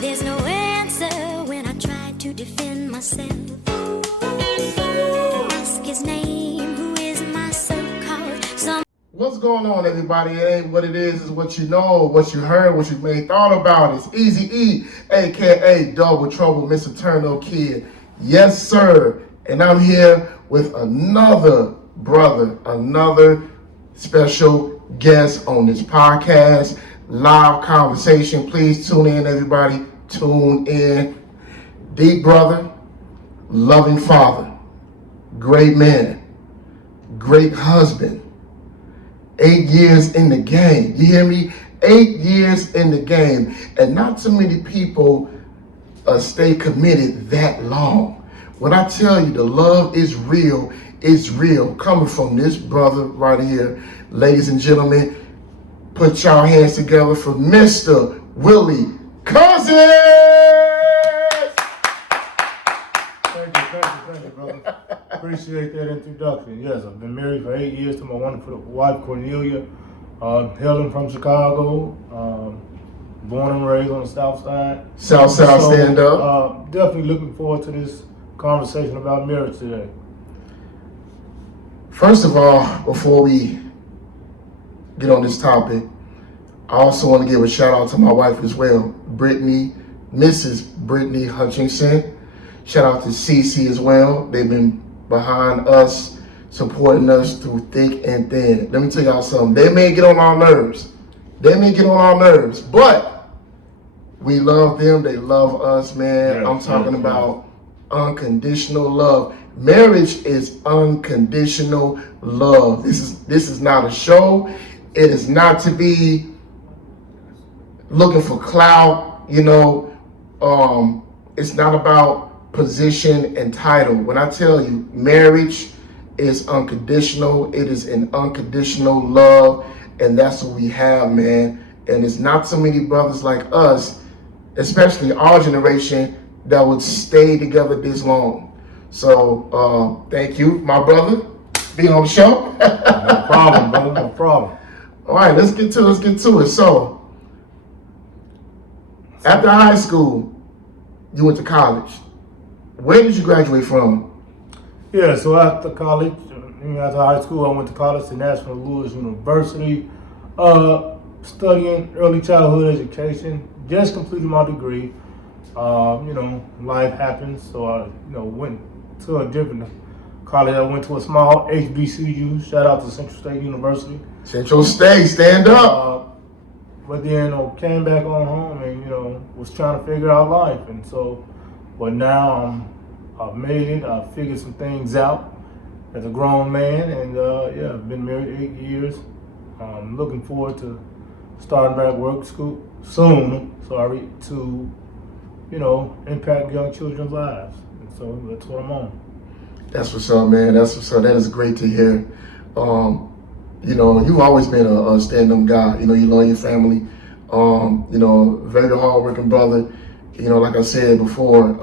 There's no answer when I try to defend myself. Ask his name, who is my so-called some. What's going on, everybody? It ain't what it is what you know, what you heard, what you may thought about. It's Easy E, aka Double Trouble, Mr. Turno Kid. Yes, sir. And I'm here with another brother, another special guest on this podcast, live conversation. Please tune in, everybody. Tune in. Deep brother, loving father, great man, great husband. 8 years in the game. You hear me? 8 years in the game. And not too many people stay committed that long. When I tell you the love is real, it's real. Coming from this brother right here. Ladies and gentlemen, put y'all hands together for Mr. Willie Cousins! Thank you, brother. Appreciate that introduction. Yes, I've been married for 8 years to my wonderful wife, Cornelia. Hailing from Chicago. Born and raised on the South Side. South Side, stand up. Definitely looking forward to this conversation about marriage today. First of all, before we get on this topic, I also want to give a shout out to my wife as well, Mrs. Brittany Hutchinson. Shout out to Cece as well. They've been behind us, supporting us through thick and thin. Let me tell y'all something. They may get on our nerves. But we love them. They love us, man. I'm talking about unconditional love. Marriage is unconditional love. This is not a show. It is not to be looking for clout, it's not about position and title. When I tell you marriage is unconditional, it is an unconditional love, and that's what we have, man. And it's not so many brothers like us, especially our generation, that would stay together this long. So thank you, my brother, being on the show. No problem, brother, no problem. All right, let's get to it. So after high school, you went to college. Where did you graduate from? Yeah, so after college, after high school, I went to college to National Louis University, studying early childhood education. Just completed my degree. Life happens, so I, went to a different college. I went to a small HBCU. Shout out to Central State University. Central State, stand up. But then came back on home and was trying to figure out life, and so. But now I've made it. I've figured some things out as a grown man, and I've been married 8 years. I'm looking forward to starting back work school soon. To impact young children's lives. And so that's what I'm on. That's what's up, man. That's what's up. That is great to hear. You've always been a stand-up guy. You love your family. Very hard-working brother. Like I said before,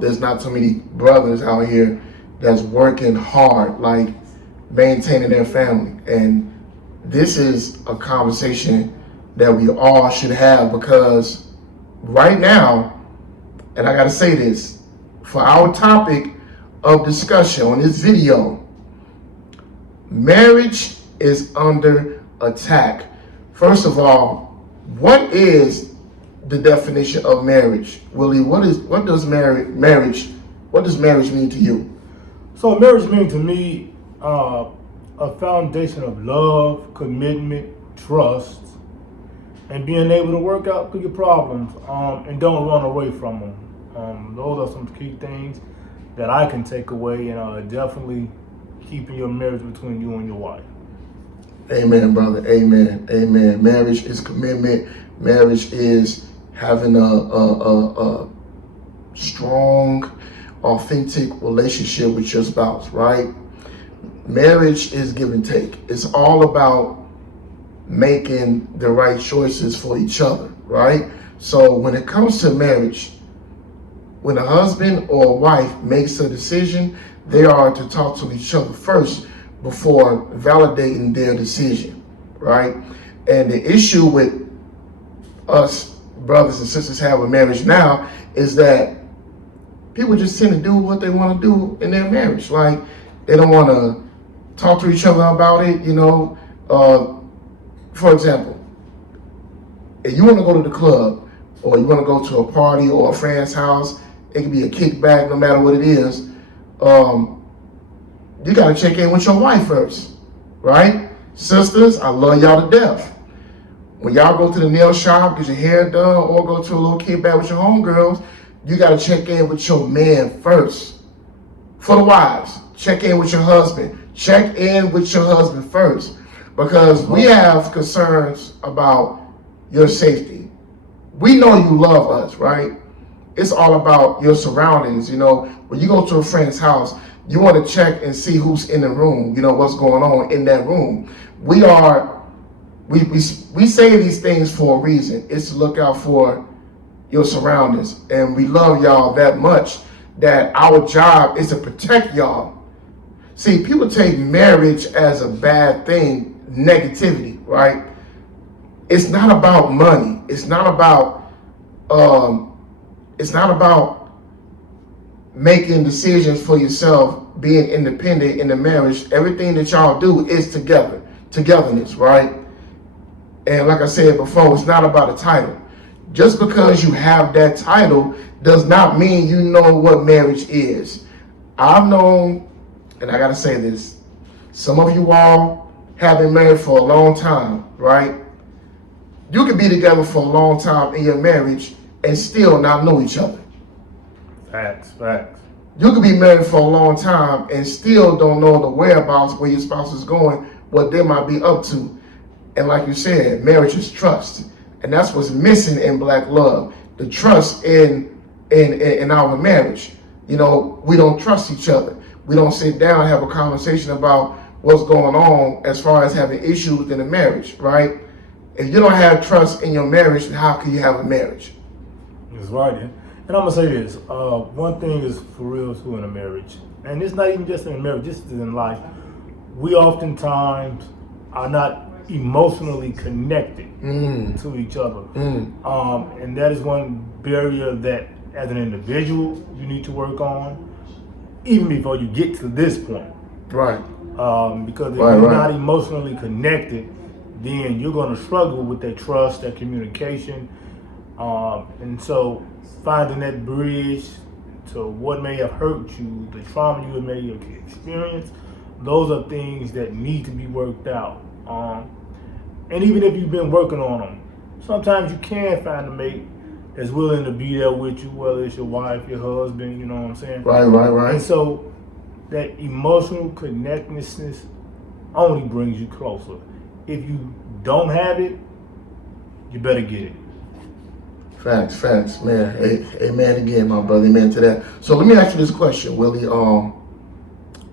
there's not too many brothers out here that's working hard, like maintaining their family. And this is a conversation that we all should have, because right now, and I gotta say this, for our topic of discussion on this video, marriage is under attack. First of all, what is the definition of marriage? Willie, what does marriage mean to you? So marriage means to me a foundation of love, commitment, trust, and being able to work out through your problems and don't run away from them. Those are some key things that I can take away, and definitely keeping your marriage between you and your wife. Amen, brother. Amen. Amen. Marriage is commitment. Marriage is having a strong, authentic relationship with your spouse, right? Marriage is give and take. It's all about making the right choices for each other, right? So when it comes to marriage, when a husband or a wife makes a decision, they are to talk to each other first before validating their decision, right? And the issue with us brothers and sisters have with marriage now is that people just tend to do what they want to do in their marriage. Like, they don't want to talk to each other about it, For example, if you want to go to the club or you want to go to a party or a friend's house, it can be a kickback, no matter what it is. You got to check in with your wife first, right? Sisters, I love y'all to death. When y'all go to the nail shop, get your hair done, or go to a little kickback with your homegirls, you got to check in with your man first. For the wives, check in with your husband. Check in with your husband first, because we have concerns about your safety. We know you love us, right? It's all about your surroundings. When you go to a friend's house, you want to check and see who's in the room, what's going on in that room. We say these things for a reason. It's to look out for your surroundings. And we love y'all that much that our job is to protect y'all. See, people take marriage as a bad thing, negativity, right? It's not about money. It's not about making decisions for yourself, being independent in the marriage. Everything that y'all do is togetherness, right? And like I said before, it's not about a title. Just because you have that title does not mean you know what marriage is. I've known, and I gotta say this, some of you all have been married for a long time, right? You could be together for a long time in your marriage and still not know each other. Facts. You could be married for a long time and still don't know the whereabouts, where your spouse is going, what they might be up to. And like you said, marriage is trust. And that's what's missing in black love. The trust in our marriage. We don't trust each other. We don't sit down and have a conversation about what's going on as far as having issues within a marriage, right? If you don't have trust in your marriage, then how can you have a marriage? That's right. And I'm going to say this. One thing is for real too in a marriage. And it's not even just in a marriage, just in life. We oftentimes are not emotionally connected to each other. And that is one barrier that as an individual you need to work on even before you get to this point. Right. Because if you're not emotionally connected, then you're going to struggle with that trust, that communication. And so finding that bridge to what may have hurt you, the trauma you may have experienced, those are things that need to be worked out. And even if you've been working on them, sometimes you can find a mate that's willing to be there with you, whether it's your wife, your husband, you know what I'm saying? Right. And so that emotional connectedness only brings you closer. If you don't have it, you better get it. Facts, man. Amen again, my brother. Amen to that. So let me ask you this question, Willie.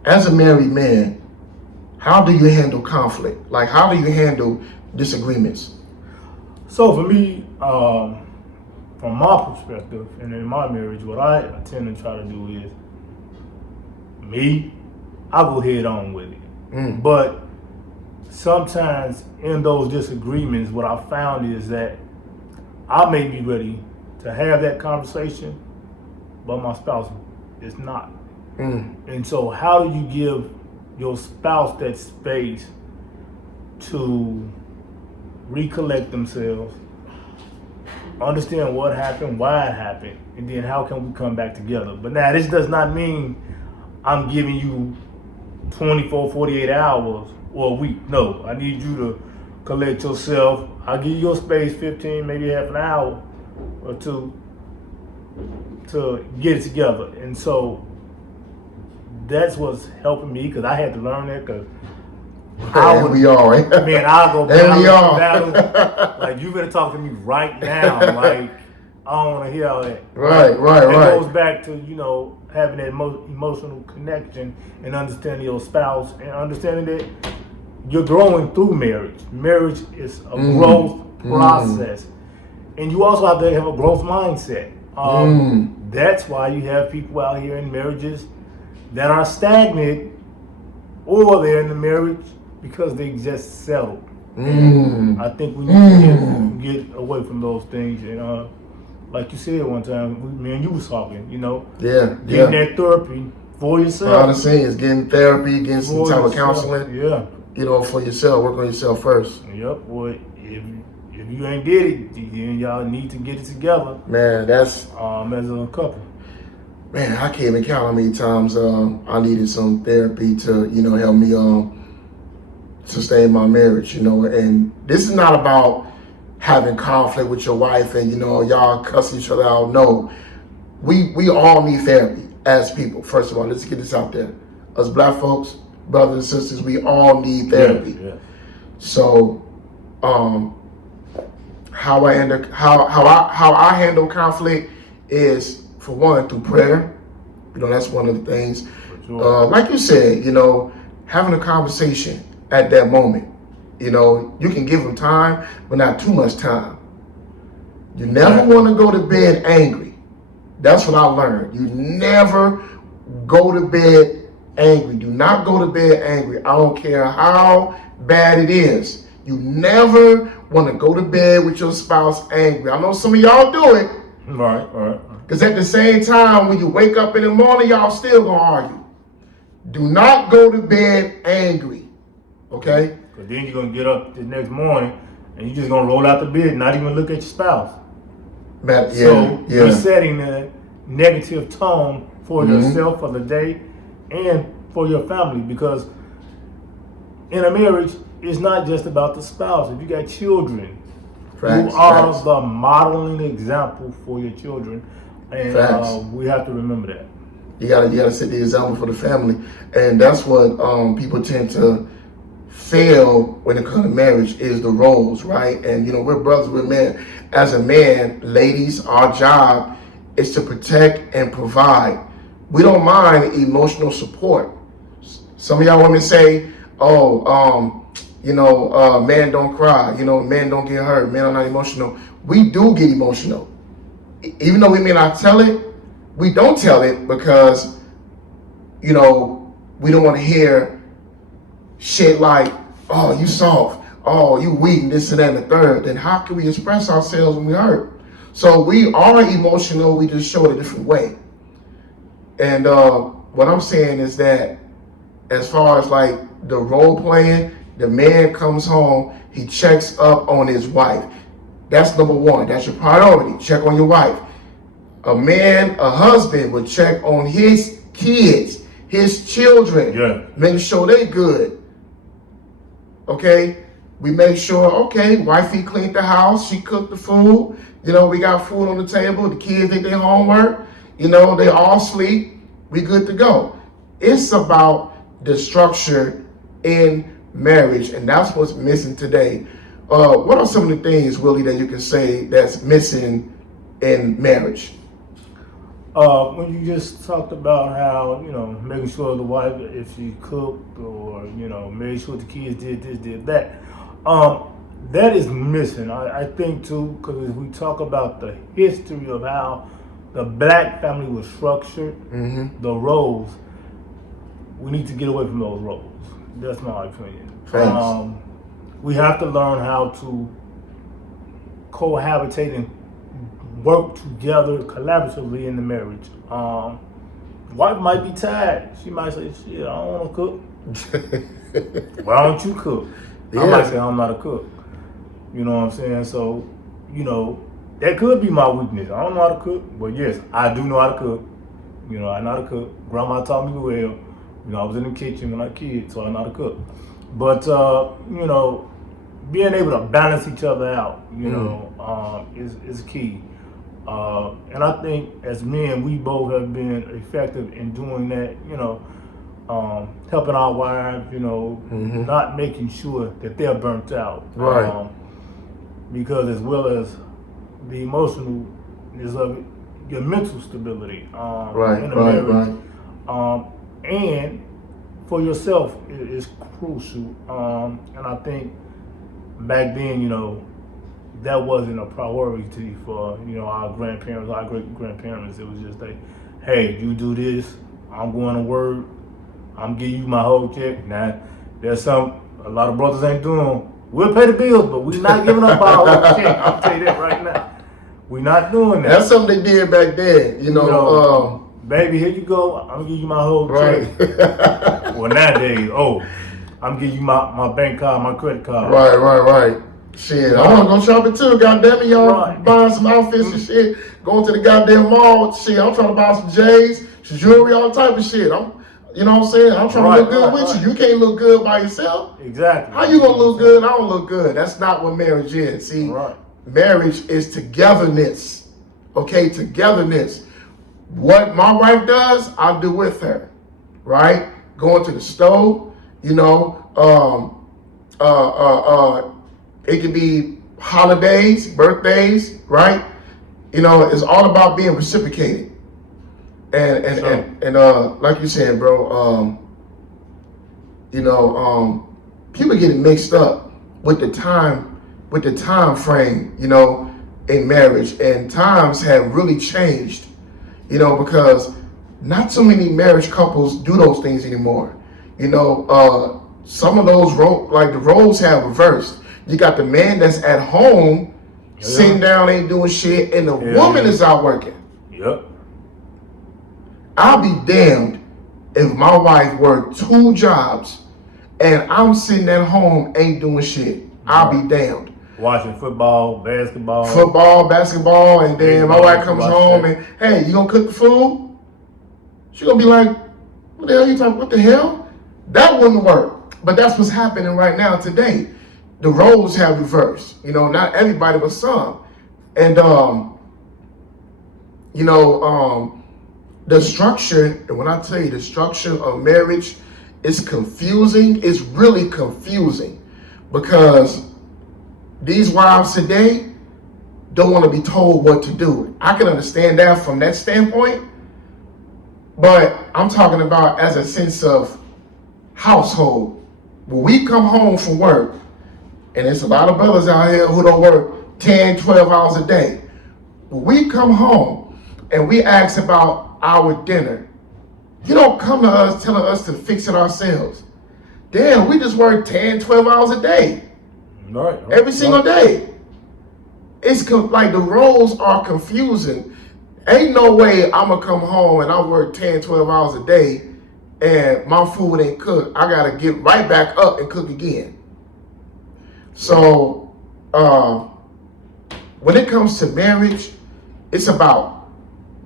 As a married man, how do you handle conflict? Like, how do you handle disagreements? So for me, from my perspective and in my marriage, what I tend to try to do is, I go head on with it. But sometimes in those disagreements, what I found is that I may be ready to have that conversation, but my spouse is not. And so how do you give your spouse that space to recollect themselves, understand what happened, why it happened, and then how can we come back together? But now this does not mean I'm giving you 24, 48 hours or a week. No, I need you to collect yourself. I'll give you your space, 15, maybe half an hour or two to get it together. And so that's what's helping me, because I had to learn that, because I'll go battle. Like, you better talk to me right now. Like, I don't want to hear all that. Right. It goes back to, having that emotional connection and understanding your spouse and understanding that you're growing through marriage. Marriage is a growth process. And you also have to have a growth mindset. That's why you have people out here in marriages that are stagnant, or they're in the marriage because they just settled. And I think we need to get away from those things. And like you said one time, me and you was talking. Getting that therapy for yourself. Behind the scenes, getting therapy, getting some type of counseling. Yeah. For yourself, work on yourself first. Yep. Well, if you ain't did it, then y'all need to get it together. Man, that's as a couple. Man, I can't even count how many times I needed some therapy to, help me sustain my marriage, And this is not about having conflict with your wife and, y'all cussing each other out. No, we all need therapy as people. First of all, let's get this out there. Us black folks, brothers and sisters, we all need therapy. Yeah. So, how I handle conflict is, for one, through prayer. That's one of the things. Sure. Like you said, having a conversation at that moment. You can give them time, but not too much time. You never want to go to bed angry. That's what I learned. You never go to bed angry. Do not go to bed angry. I don't care how bad it is. You never want to go to bed with your spouse angry. I know some of y'all do it. Right. Because at the same time, when you wake up in the morning, y'all still gonna argue. Do not go to bed angry. Okay? Because then you're gonna get up the next morning and you're just gonna roll out the bed and not even look at your spouse. You're setting a negative tone for yourself, for the day, and for your family. Because in a marriage, it's not just about the spouse. If you got children, you are the modeling example for your children, and we have to remember that. You gotta set the example for the family, and that's what people tend to fail when it comes to marriage is the roles, right? And we're brothers, we're men. As a man, ladies, our job is to protect and provide. We don't mind emotional support. Some of y'all women say, men don't cry, men don't get hurt, men are not emotional. We do get emotional. Even though we may not tell it, we don't tell it because, we don't want to hear shit like, oh, you soft, oh, you weak, and this and that and the third. Then how can we express ourselves when we hurt? So we are emotional, we just show it a different way. And what I'm saying is that as far as like the role playing, the man comes home, he checks up on his wife. That's number one. That's your priority. Check on your wife. A husband would check on his kids, his children, make sure they good. Okay? We make sure, wifey cleaned the house, she cooked the food, we got food on the table, the kids did their homework, they all sleep, we good to go. It's about the structure in marriage, and that's what's missing today. What are some of the things, Willie, that you can say that's missing in marriage? When you just talked about how, making sure the wife, if she cooked or, made sure the kids did this, did that, that is missing. I think too, because if we talk about the history of how the black family was structured, the roles, we need to get away from those roles. That's my opinion. We have to learn how to cohabitate and work together collaboratively in the marriage. Wife might be tired. She might say, shit, I don't want to cook. Why don't you cook? I might say, I'm not a cook. You know what I'm saying? So, that could be my weakness. I don't know how to cook, but yes, I do know how to cook. I know how to cook. Grandma taught me well. I was in the kitchen when I was a kid, so I know how to cook. But, being able to balance each other out, is key. And I think as men, we both have been effective in doing that, helping our wives, not making sure that they're burnt out. Right. Because as well as the emotional is of your mental stability in a marriage. And for yourself is crucial. And I think back then, that wasn't a priority for, our grandparents, our great-grandparents. It was just like, hey, you do this, I'm going to work, I'm giving you my whole check. Now, there's a lot of brothers ain't doing We'll pay the bills, but we're not giving up our check. I'll tell you that right now. We're not doing that. That's something they did back then, you know. Baby, here you go. I'm gonna give you my whole Right. check. Well, nowadays, I'm giving you my bank card, my credit card. Right. Shit, I want to go shopping too. Goddamn it, y'all Right. buying some outfits and shit. Going to the goddamn mall. Shit, I'm trying to buy some J's, some jewelry, all type of shit. You know what I'm saying? I'm trying to look good with you. You can't look good by yourself. Exactly. How you gonna look good? I don't look good. That's not what marriage is. See, marriage is togetherness. Okay, togetherness. What my wife does, I do with her. Right? Going to the store, you know, it could be holidays, birthdays, right? You know, it's all about being reciprocated. And like you said, bro, people get it mixed up with the time frame, you know, in marriage, and times have really changed, you know, because not so many marriage couples do those things anymore. You know, some of those the roles have reversed. You got the man that's at home, sitting down, ain't doing shit, and the woman is out working. Yep. I'll be damned if my wife worked 2 jobs and I'm sitting at home, ain't doing shit. I'll be damned. Watching football, basketball, and then my wife comes home and, hey, you gonna cook the food? She gonna be like, what the hell you talking? What the hell? That wouldn't work. But that's what's happening right now today. The roles have reversed. You know, not everybody, but some. And the structure, and when I tell you the structure of marriage is confusing, it's really confusing, because these wives today don't want to be told what to do. I can understand that from that standpoint, but I'm talking about as a sense of household. When we come home from work, and there's a lot of brothers out here who don't work 10, 12 hours a day. When we come home and we ask about our dinner, you don't come to us telling us to fix it ourselves. Damn, we just work 10, 12 hours a day. Right. Every single day. It's like the roles are confusing. Ain't no way I'm gonna come home and I work 10, 12 hours a day and my food ain't cooked. I gotta get right back up and cook again. So, when it comes to marriage, it's about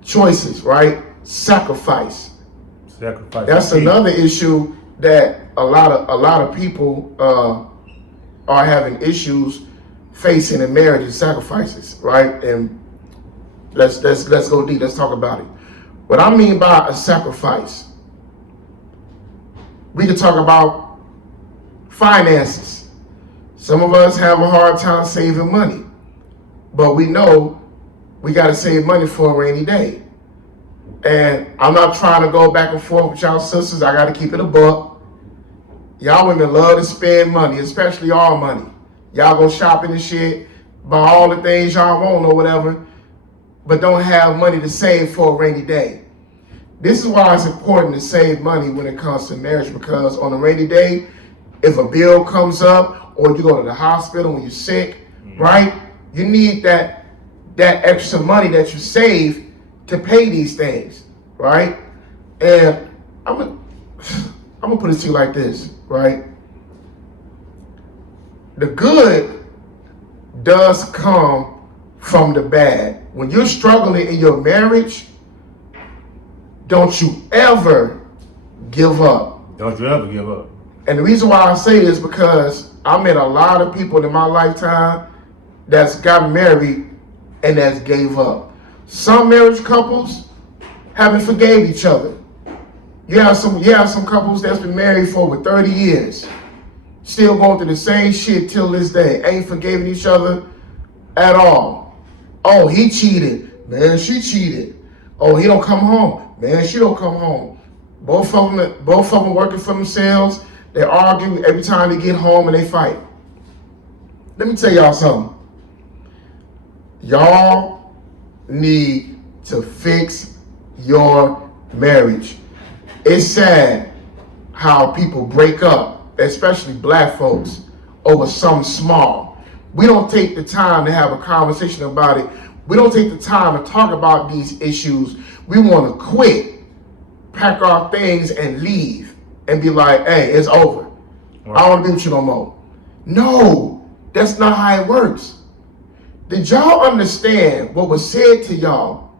choices, right? Sacrifice. That's another issue that a lot of people are having issues facing in marriage, is sacrifices, right? And let's go deep. Let's talk about it. What I mean by a sacrifice, we can talk about finances. Some of us have a hard time saving money, but we know we got to save money for a rainy day. And I'm not trying to go back and forth with y'all sisters. I got to keep it a buck. Y'all women love to spend money, especially our money. Y'all go shopping and shit, buy all the things y'all want or whatever, but don't have money to save for a rainy day. This is why it's important to save money when it comes to marriage, because on a rainy day, if a bill comes up or you go to the hospital when you're sick, right? You need that extra money that you save to pay these things, right? And I'm gonna put it to you like this, right? The good does come from the bad. When you're struggling in your marriage, don't you ever give up. Don't you ever give up. And the reason why I say this, because I met a lot of people in my lifetime that's got married and that's gave up. Some marriage couples haven't forgave each other. You have some couples that's been married for over 30 years, still going through the same shit till this day, ain't forgiving each other at all. Oh, he cheated, man, she cheated. Oh, he don't come home, man, she don't come home. Both of them working for themselves. They argue every time they get home and they fight. Let me tell y'all something. Y'all need to fix your marriage. It's sad how people break up, especially black folks, over something small. We don't take the time to have a conversation about it. We don't take the time to talk about these issues. We want to quit, pack our things and leave and be like, hey, it's over. Right. I don't want to be with you no more. No, that's not how it works. Did y'all understand what was said to y'all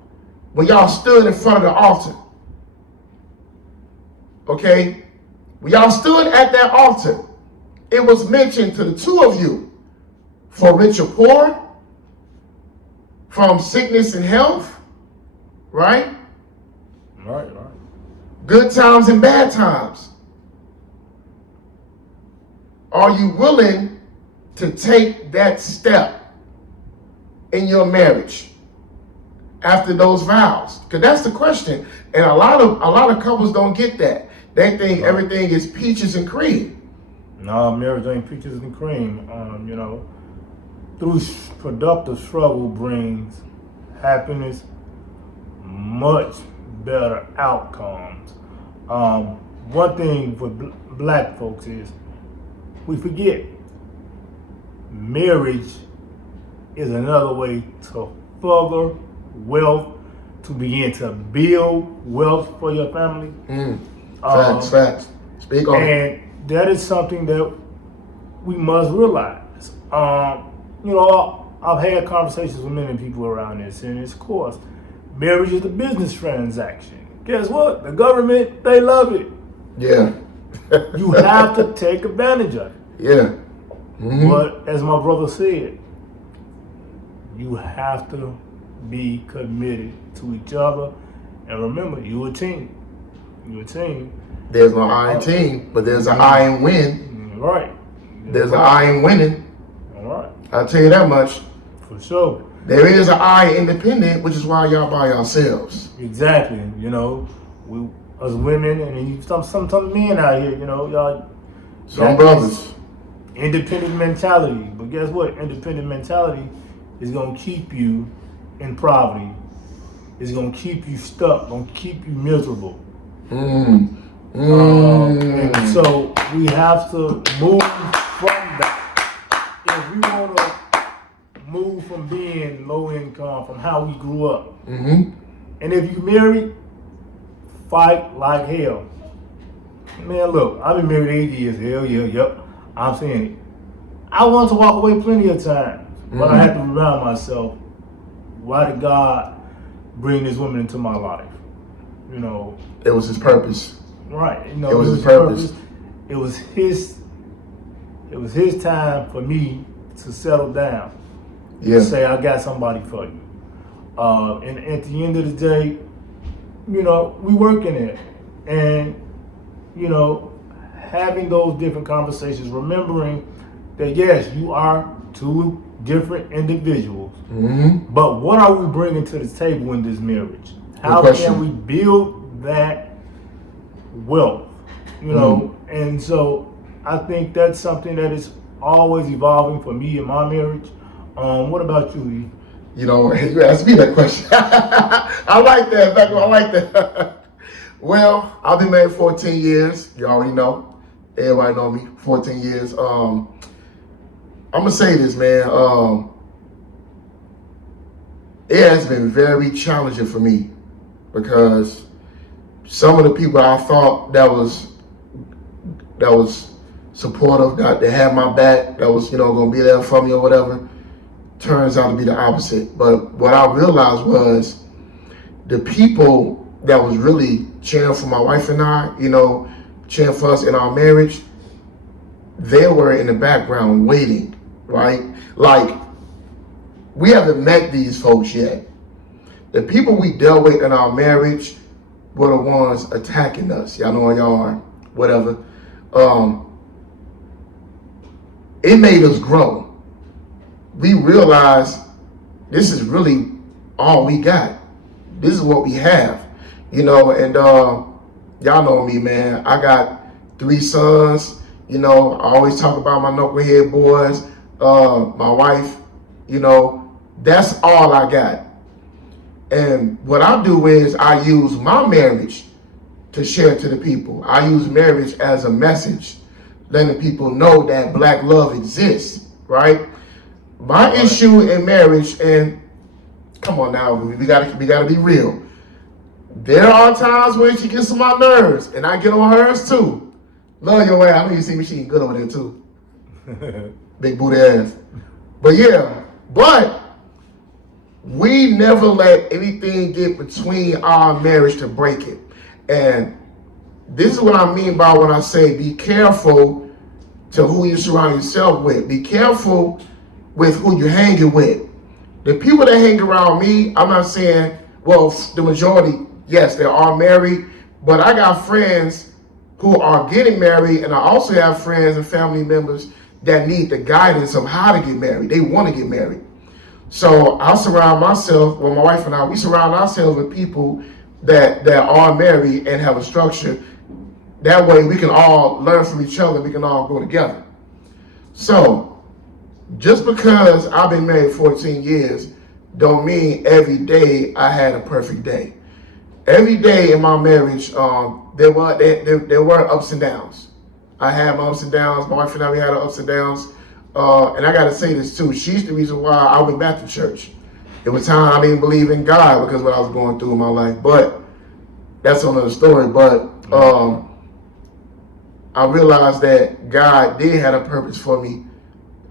when y'all stood in front of the altar? Okay? When y'all stood at that altar, it was mentioned to the two of you, for rich or poor, from sickness and health, right? Right. Good times and bad times. Are you willing to take that step in your marriage after those vows? Because that's the question. And a lot of couples don't get that. They think everything is peaches and cream. No, marriage ain't peaches and cream. Through productive struggle brings happiness, much better outcomes. One thing for black folks is we forget marriage is another way to further wealth, to begin to build wealth for your family. Facts. Speak on it. And that is something that we must realize. I've had conversations with many people around this, and of course, marriage is a business transaction. Guess what? The government, they love it. Yeah. You have to take advantage of it. Yeah. Mm-hmm. But as my brother said, you have to be committed to each other. And remember, you're a team. There's no I in team, but there's an I in win. Right. There's an I in winning. All right. I'll tell you that much. For sure. There is an I independent, which is why y'all by yourselves. Exactly. We as women and some men out here, y'all. Some brothers. Independent mentality. But guess what? Independent mentality is gonna keep you in poverty. It's gonna keep you stuck, gonna keep you miserable. And so we have to move from that. If we want to move from being low income, from how we grew up, and if you married, fight like hell. Man, look, I've been married 8 years. Hell yeah, yep. I'm saying it. I wanted to walk away plenty of times, but I had to remind myself, why did God bring this woman into my life? It was his purpose. Right. It was his purpose. It was his time for me to settle down. Yeah. To say, I got somebody for you. And at the end of the day, we working it. And, having those different conversations, remembering that yes, you are two different individuals. But what are we bringing to the table in this marriage? How can we build that wealth? And so I think that's something that is always evolving for me in my marriage. What about you, Lee? You asked me that question. I like that. I like that. Well, I've been married 14 years. You already know. Everybody know me. 14 years. I'm gonna say this, man. It has been very challenging for me because some of the people I thought that was supportive, that had my back, that was gonna be there for me or whatever, turns out to be the opposite. But what I realized was the people that was really cheering for my wife and I, cheering for us in our marriage, they were in the background waiting, right? Like, we haven't met these folks yet. The people we dealt with in our marriage were the ones attacking us. Y'all know where y'all are, whatever. It made us grow. We realized this is really all we got. This is what we have, and y'all know me, man. I got 3 sons. I always talk about my knucklehead boys. My wife, that's all I got. And what I do is I use my marriage to share to the people. I use marriage as a message. letting people know that black love exists, right? My issue in marriage, and come on now, we gotta be real. There are times when she gets on my nerves, and I get on hers too. Love your way. I know you see me, she eating good over there too. Big booty ass. But yeah, but we never let anything get between our marriage to break it. And this is what I mean by when I say be careful to who you surround yourself with. Be careful with who you're hanging with. The people that hang around me, I'm not saying, well, the majority, yes, they are married, but I got friends who are getting married, and I also have friends and family members that need the guidance of how to get married. They want to get married. So I surround myself, well, my wife and I, we surround ourselves with people that are married and have a structure. That way we can all learn from each other, we can all go together. So just because I've been married 14 years don't mean every day I had a perfect day. Every day in my marriage, there were ups and downs. I had my ups and downs. My wife and I, we had our ups and downs. And I got to say this too. She's the reason why I went back to church. It was time I didn't believe in God because of what I was going through in my life. But that's another story. But I realized that God did have a purpose for me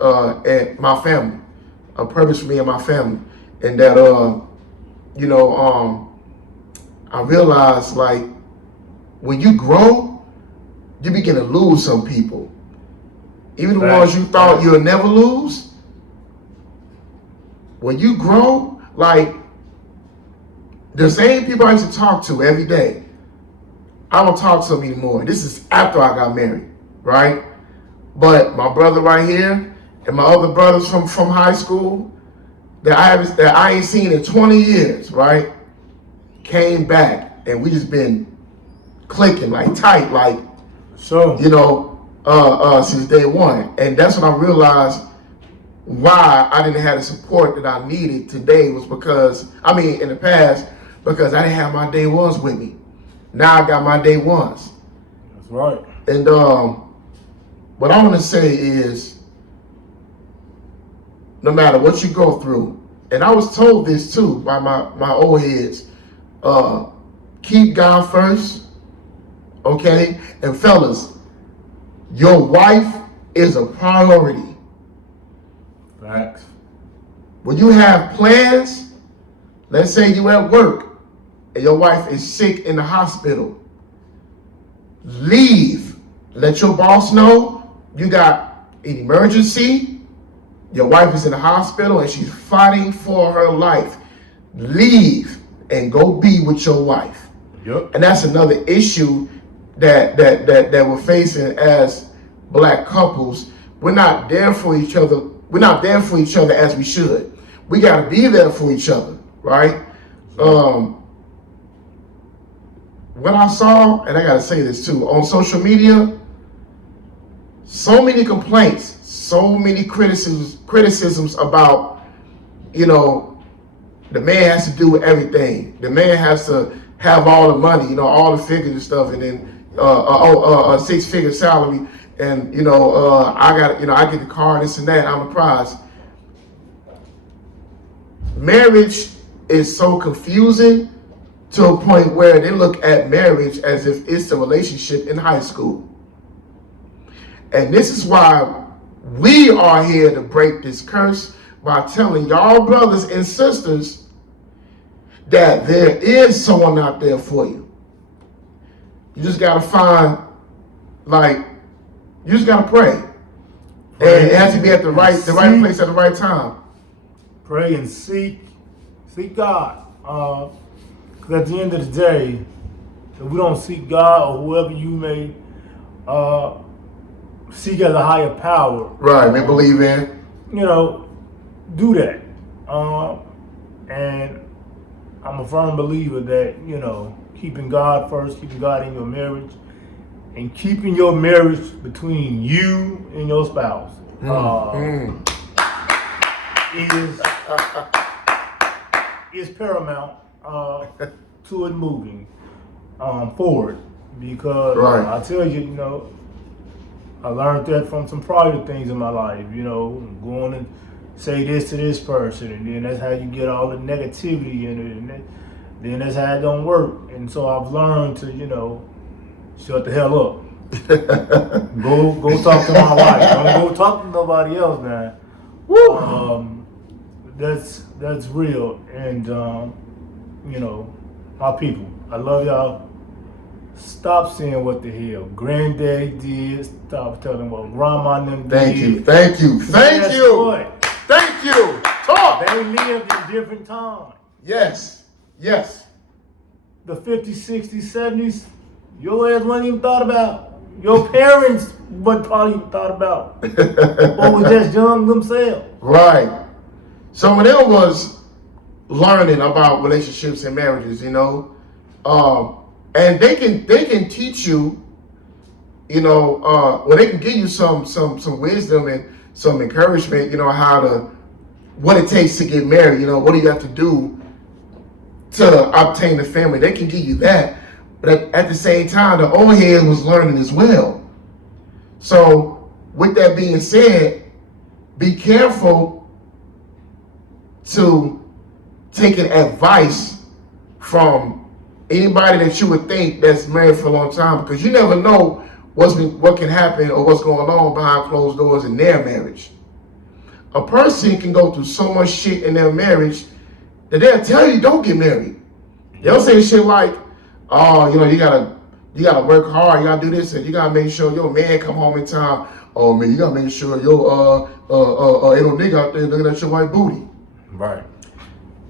and my family, a purpose for me and my family, and that I realized, like, when you grow, you begin to lose some people. Even the ones you thought you'll never lose. When you grow, like, the same people I used to talk to every day, I don't talk to them anymore. This is after I got married, right? But my brother right here and my other brothers from high school that I ain't seen in 20 years, right? Came back, and we just been clicking like tight, like, so since day one. And that's when I realized why I didn't have the support that I needed today was because, in the past, because I didn't have my day ones with me. Now I got my day ones. That's right. And what I want to say is, no matter what you go through, and I was told this too by my old heads, keep God first, okay? And fellas, your wife is a priority. Facts. When you have plans, let's say you at work and your wife is sick in the hospital, leave. Let your boss know you got an emergency, your wife is in the hospital and she's fighting for her life. Leave and go be with your wife. Yep. And that's another issue that we're facing as black couples. We're not there for each other. We're not there for each other as we should. We got to be there for each other, right? What I saw, and I got to say this too, on social media, so many complaints, so many criticisms about, the man has to do everything. The man has to have all the money, all the figures and stuff, and then a 6-figure salary, and I get the car, this and that, I'm the prize. Marriage is so confusing to a point where they look at marriage as if it's a relationship in high school. And this is why we are here to break this curse by telling y'all brothers and sisters that there is someone out there for you. You just gotta find, you just gotta pray. And it has to be at the right place at the right time. Pray and seek God. Because at the end of the day, if we don't seek God or whoever you may seek as a higher power. Right, may believe in. Do that. And I'm a firm believer that, keeping God first, keeping God in your marriage, and keeping your marriage between you and your spouse is paramount to it moving forward. Because right. I tell you, I learned that from some prior things in my life, you know, going and say this to this person, and then that's how you get all the negativity in it, and then that's how it don't work. And so I've learned to, you know, shut the hell up. Go talk to my wife. Don't go talk to nobody else, man. Woo. That's real, and you know, my people, I love y'all. Stop saying what the hell Granddaddy did. Stop telling what Grandma and them did. Thank you. Thank you. Thank you. What? Thank you. Talk. They lived in different times. Yes. Yes. The 50s, 60s, 70s, your ass wasn't even thought about. Your parents wasn't probably even thought about. Or was just young themselves. Right. So when they was learning about relationships and marriages, you know, and they can teach you, you know, well, they can give you some wisdom and some encouragement, you know, what it takes to get married, you know, what do you have to do to obtain a family. They can give you that, but at the same time, the old head was learning as well. So with that being said, be careful to taking advice from anybody that you would think that's married for a long time, because you never know what can happen or what's going on behind closed doors in their marriage. A person can go through so much shit in their marriage that they'll tell you don't get married. They'll say shit like, oh, you know, you gotta work hard, you gotta do this, and you gotta make sure your man come home in time. Oh man, you gotta make sure your ain't no nigga out there looking at your white booty. Right.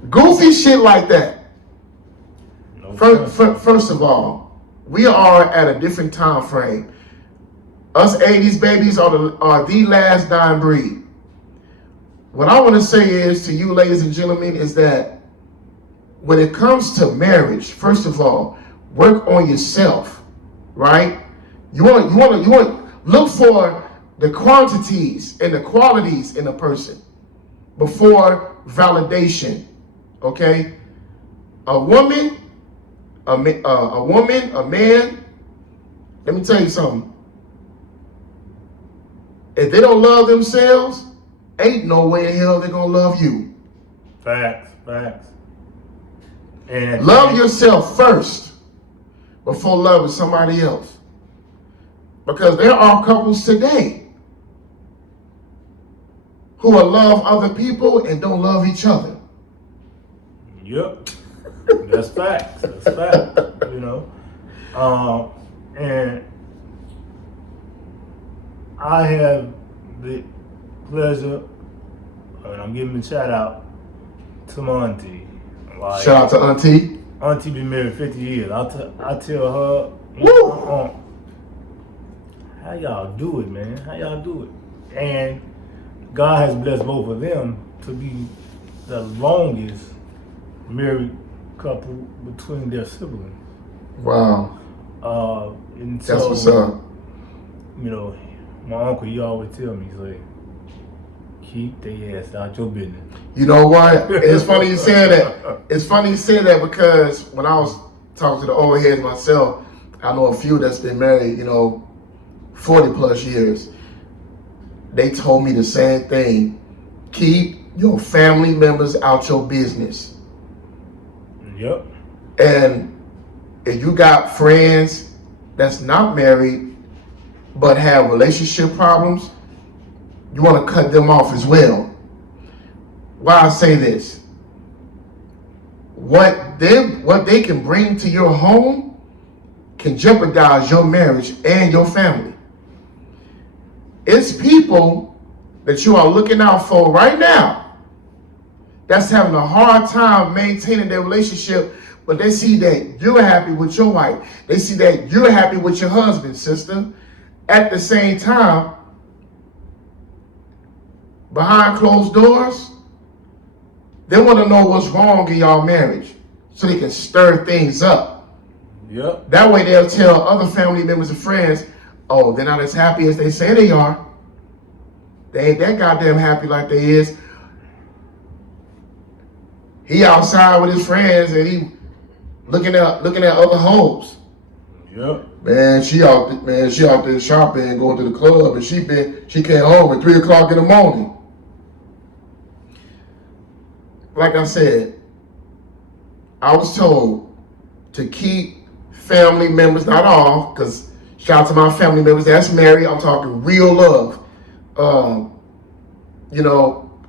Goofy shit like that. First of all, we are at a different time frame. Us 80s babies are the last dying breed. What I want to say is to you, ladies and gentlemen, is that when it comes to marriage, first of all, work on yourself, right? You want look for the quantities and the qualities in a person before validation. Okay, a woman, a man. Let me tell you something. If they don't love themselves, ain't no way in hell they're gonna love you. Facts. And love yourself first before loving somebody else. Because there are couples today who will love other people and don't love each other. Yep. That's facts. You know. And I have the pleasure, and I'm giving a shout out to my auntie. Like, shout out to auntie. Auntie been married 50 years. I tell her, woo, how y'all do it, man? How y'all do it? And God has blessed both of them to be the longest married couple between their siblings. Wow. And that's so, what's up. You know, my uncle, he always tell me, he's like, keep their ass out your business. You know what? It's funny you say that. It's funny you say that because when I was talking to the old heads myself, I know a few that's been married, you know, 40 plus years. They told me the same thing. Keep your family members out your business. Yep. And if you got friends that's not married but have relationship problems, you want to cut them off as well. Why I say this? What they can bring to your home can jeopardize your marriage and your family. It's people that you are looking out for right now that's having a hard time maintaining their relationship, but they see that you're happy with your wife. They see that you're happy with your husband, sister. At the same time, behind closed doors, they want to know what's wrong in y'all marriage so they can stir things up. Yep. That way they'll tell other family members and friends, oh, they're not as happy as they say they are. They ain't that goddamn happy like they is. He outside with his friends and he looking at other hoes. Yep. Man, she out there shopping, going to the club, and she came home at 3 o'clock in the morning. Like I said, I was told to keep family members, not all, because shout out to my family members that's married. I'm talking real love.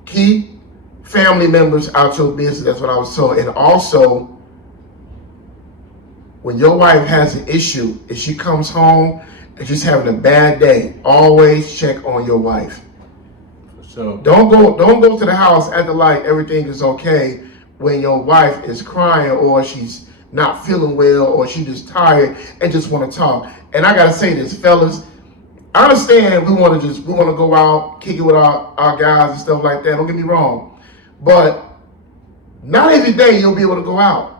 Keep family members out your business. That's what I was told. And also, when your wife has an issue, if she comes home and she's having a bad day, always check on your wife. For sure. Don't go to the house acting like everything is okay when your wife is crying or she's not feeling well or she just tired and just want to talk. And I gotta say this, fellas, I understand we want to go out, kick it with our guys and stuff like that. Don't get me wrong, but not every day you'll be able to go out.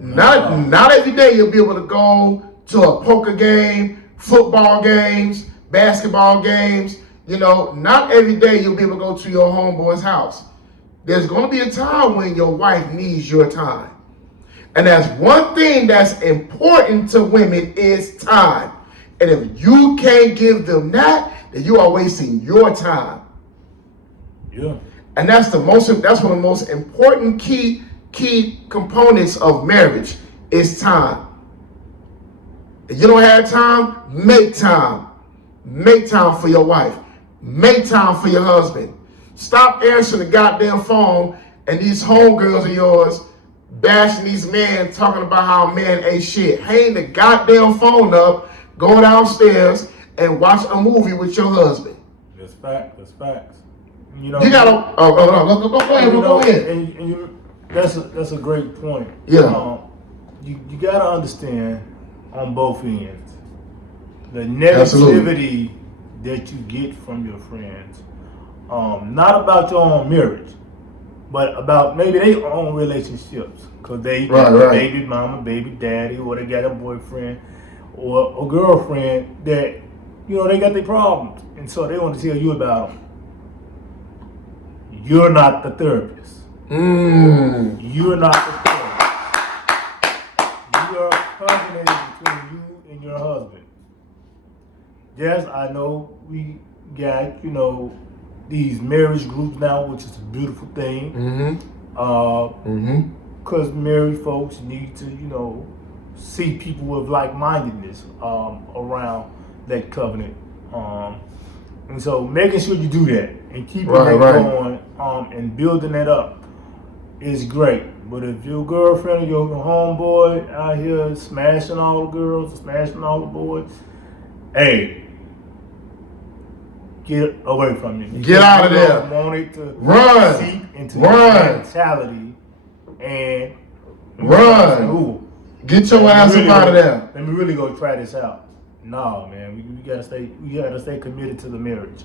Not every day you'll be able to go to a poker game, football games, basketball games. Not every day you'll be able to go to your homeboy's house. There's going to be a time when your wife needs your time. And that's one thing that's important to women is time. And if you can't give them that, then you are wasting your time. Yeah. And that's one of the most important key components of marriage is time. If you don't have time, make time. Make time for your wife. Make time for your husband. Stop answering the goddamn phone and these homegirls of yours bashing these men, talking about how men ain't shit. Hang the goddamn phone up, go downstairs and watch a movie with your husband. That's facts. You gotta. Go ahead. And that's a great point. Yeah. You gotta understand on both ends the negativity that you get from your friends. Not about your own marriage, but about maybe their own relationships. Because they got a baby mama, baby daddy, or they got a boyfriend or a girlfriend that, they got their problems. And so they want to tell you about them. You're not the therapist. You're not the therapist. You are covenant between you and your husband. Yes, I know we got, these marriage groups now, which is a beautiful thing. Because married folks need to, see people with like-mindedness around that covenant. And so making sure you do that and keeping that going and building that up is great. But if your girlfriend or your homeboy out here smashing all the girls, smashing all the boys, hey, get away from it. Get out of there. Wanted to run. Seep into your mentality and run. Get your ass up out of there. Let me really go try this out. No, man, we gotta stay. We gotta stay committed to the marriage,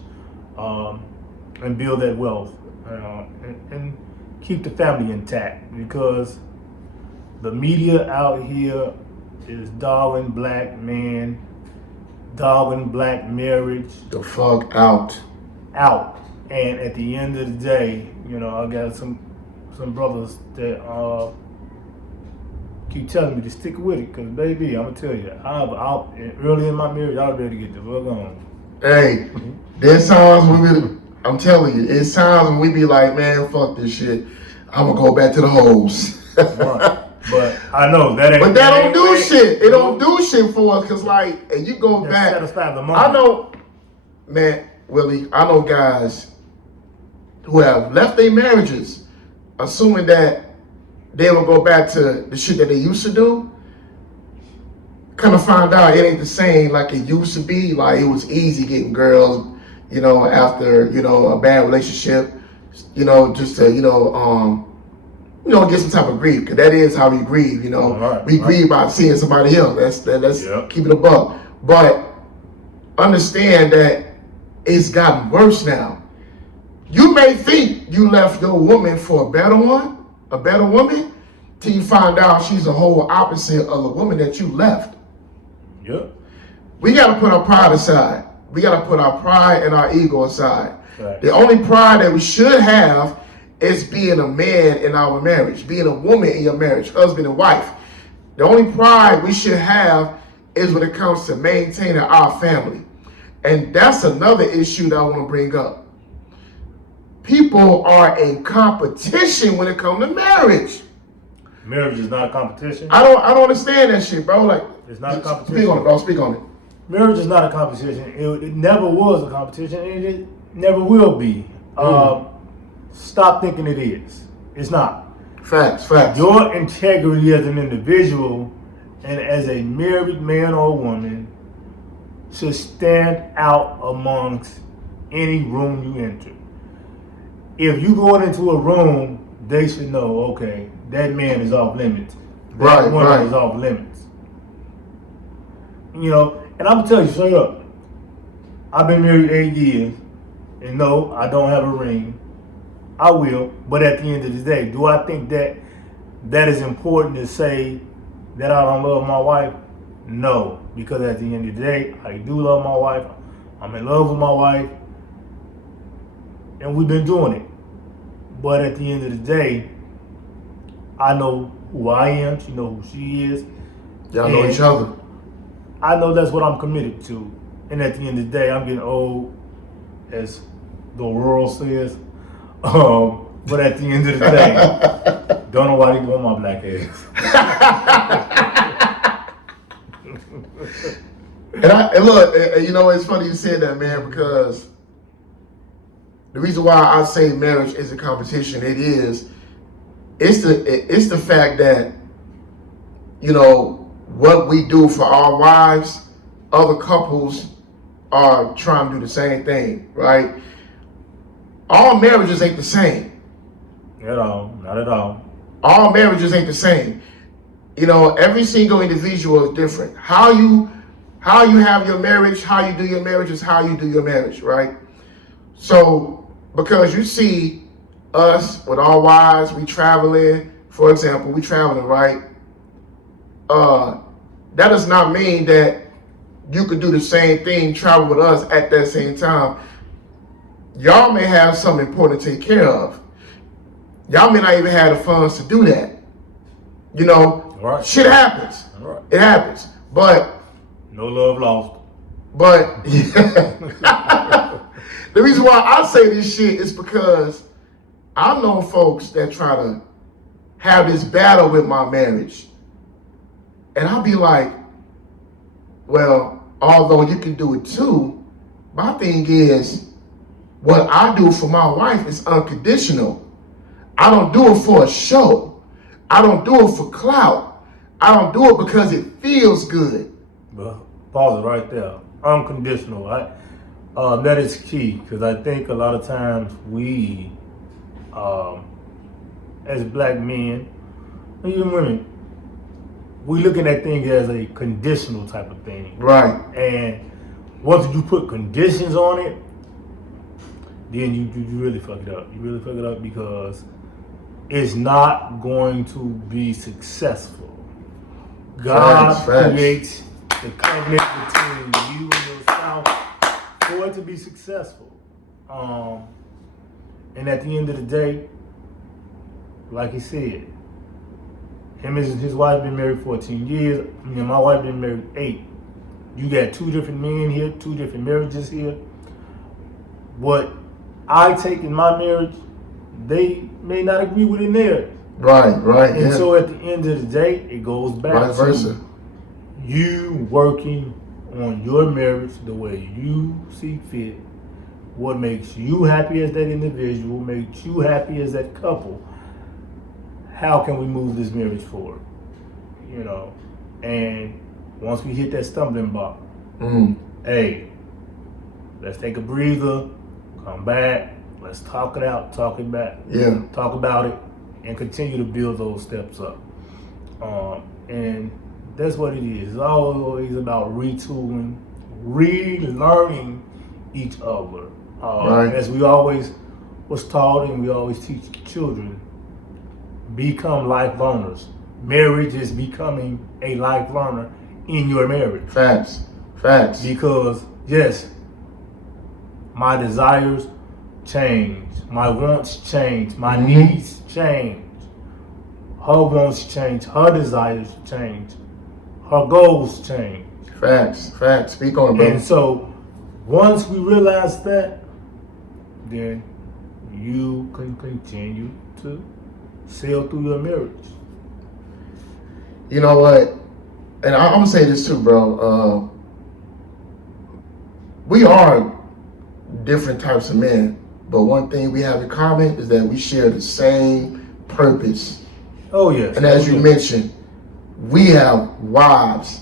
and build that wealth, and keep the family intact. Because the media out here is dogging black men, dogging black marriage. The fuck out. And at the end of the day, I got some brothers that keep telling me to stick with it, because baby, I'm gonna tell you, early in my marriage, I was ready to get the fuck on. Hey, there's times when I'm telling you, it's times when we be like, man, fuck this shit. I'm gonna go back to the hoes. Right. But I know that ain't. But that don't do shit. It don't do shit for us, cause and you go back. Satisfy the moment. I know, man, Willie. I know guys who have left their marriages, assuming that they will go back to the shit that they used to do. Kind of find out it ain't the same like it used to be. Like it was easy getting girls, after a bad relationship, just to get some type of grief. Cause that is how we grieve. We grieve by seeing somebody else. Let's keep it above. But understand that it's gotten worse now. You may think you left your woman for a better woman, till you find out she's a whole opposite of the woman that you left. Yep. We got to put our pride aside. We got to put our pride and our ego aside. Right. The only pride that we should have is being a man in our marriage, being a woman in your marriage, husband and wife. The only pride we should have is when it comes to maintaining our family. And that's another issue that I want to bring up. People are in competition when it comes to marriage. Marriage is not a competition. I don't understand that shit, bro. Like, it's not a competition. Speak on it, bro. Speak on it. Marriage is not a competition. It never was a competition, and it never will be. Stop thinking it is. It's not. Facts. Your integrity as an individual and as a married man or woman should stand out amongst any room you enter. If you go into a room, they should know, okay, that man is off limits. That woman is off limits. You know, and I'm gonna tell you straight up, I've been married 8 years, and no, I don't have a ring. I will, but at the end of the day, do I think that is important to say that I don't love my wife? No, because at the end of the day, I do love my wife. I'm in love with my wife, and we've been doing it. But at the end of the day, I know who I am. She knows who she is. Y'all know each other. I know that's what I'm committed to. And at the end of the day, I'm getting old, as the world says. But at the end of the day, don't know why they want my black ass. and look, you know, it's funny you said that, man, because the reason why I say marriage is a competition, it's the fact that, you know, what we do for our wives, other couples are trying to do the same thing, right? All marriages ain't the same. At all, not at all. All marriages ain't the same. You know, every single individual is different. How you have your marriage, how you do your marriage is how you do your marriage, right? So, because you see us with our wives, we traveling, for example, we traveling, right? That does not mean that you could do the same thing, travel with us at that same time. Y'all may have something important to take care of. Y'all may not even have the funds to do that. You know, right. Shit happens. Right. It happens. But no love lost. But the reason why I say this shit is because I know folks that try to have this battle with my marriage. And I'll be like, well, although you can do it too, my thing is, what I do for my wife is unconditional. I don't do it for a show. I don't do it for clout. I don't do it because it feels good. Well, pause it right there. Unconditional. That is key, because I think a lot of times we, as black men, even women, we looking at things as a conditional type of thing. Right. And once you put conditions on it, then you really fuck it up. You really fuck it up because it's not going to be successful. God creates the covenant between you and your spouse for it to be successful. And at the end of the day, like he said, him and his wife been married 14 years. Me and my wife been married 8. You got 2 different men here, 2 different marriages here. What I take in my marriage, they may not agree with in theirs. Right. And so at the end of the day, it goes back Vice versa. to you working on your marriage the way you see fit. What makes you happy as that individual, makes you happy as that couple. How can we move this marriage forward? You know, and once we hit that stumbling block, hey, let's take a breather, come back, let's talk it out, talk it back, talk about it, and continue to build those steps up. And that's what it is. It's always about retooling, relearning each other. As we always was taught and we always teach children, become life learners. Marriage is becoming a life learner in your marriage. Facts. Because, yes, my desires change, my wants change, my needs change. her wants change, her desires change, her goals change. Facts. Speak on it, bro. And so once we realize that, then you can continue to sail through your marriage. You know what? And I'm gonna say this too, bro. We are different types of men, but one thing we have in common is that we share the same purpose. Oh yes. And as you mentioned, we have wives,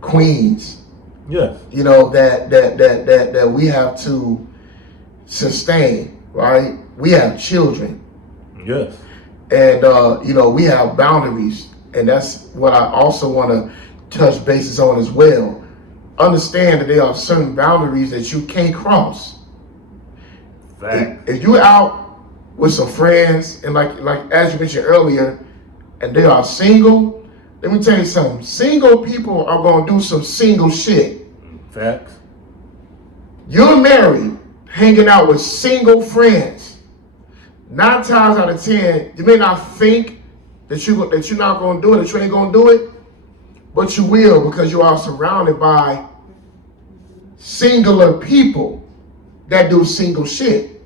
queens. Yes. You know that we have to sustain, right? We have children. Yes. And you know, we have boundaries, and that's what I also want to touch bases on as well. Understand that there are certain boundaries that you can't cross. Fact. If you're out with some friends, and like as you mentioned earlier, and they are single, let me tell you something. Single people are gonna do some single shit. Facts. You're married, hanging out with single friends. 9 times out of 10, you may not think that you're not gonna do it, that you ain't gonna do it, but you will, because you are surrounded by singular people that do single shit.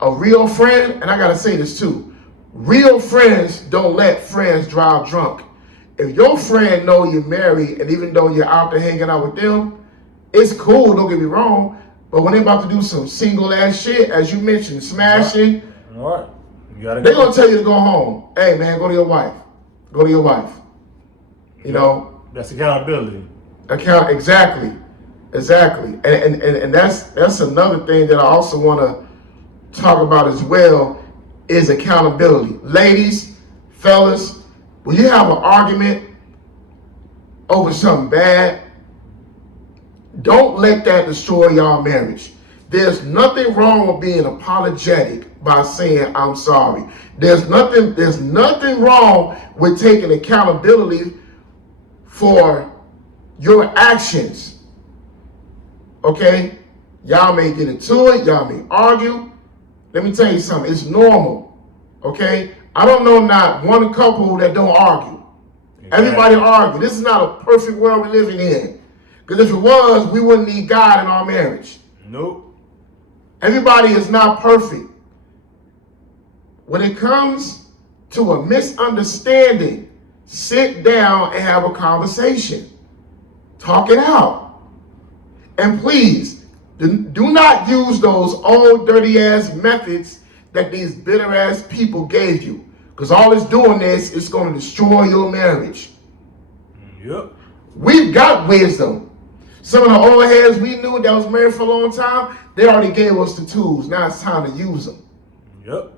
A real friend, and I gotta say this too, real friends don't let friends drive drunk. If your friend know you're married, and even though you're out there hanging out with them, it's cool, don't get me wrong, but when they about to do some single ass shit, as you mentioned, smashing, all right. They're gonna tell you to go home. Hey man, go to your wife. Go to your wife. You know? That's accountability. Exactly. And that's another thing that I also wanna talk about as well, is accountability. Ladies, fellas, when you have an argument over something bad, don't let that destroy y'all marriage. There's nothing wrong with being apologetic by saying I'm sorry. There's nothing wrong with taking accountability for your actions. Okay? Y'all may get into it, y'all may argue. Let me tell you something, it's normal. Okay? I don't know not one couple that don't argue. Exactly. Everybody argue. This is not a perfect world we're living in. Because if it was, we wouldn't need God in our marriage. Nope. Everybody is not perfect. When it comes to a misunderstanding, sit down and have a conversation. Talk it out. And please, do not use those old dirty ass methods that these bitter ass people gave you. Because all it's doing is going to destroy your marriage. Yep. We've got wisdom. Some of the old heads we knew that was married for a long time, they already gave us the tools. Now it's time to use them. Yep.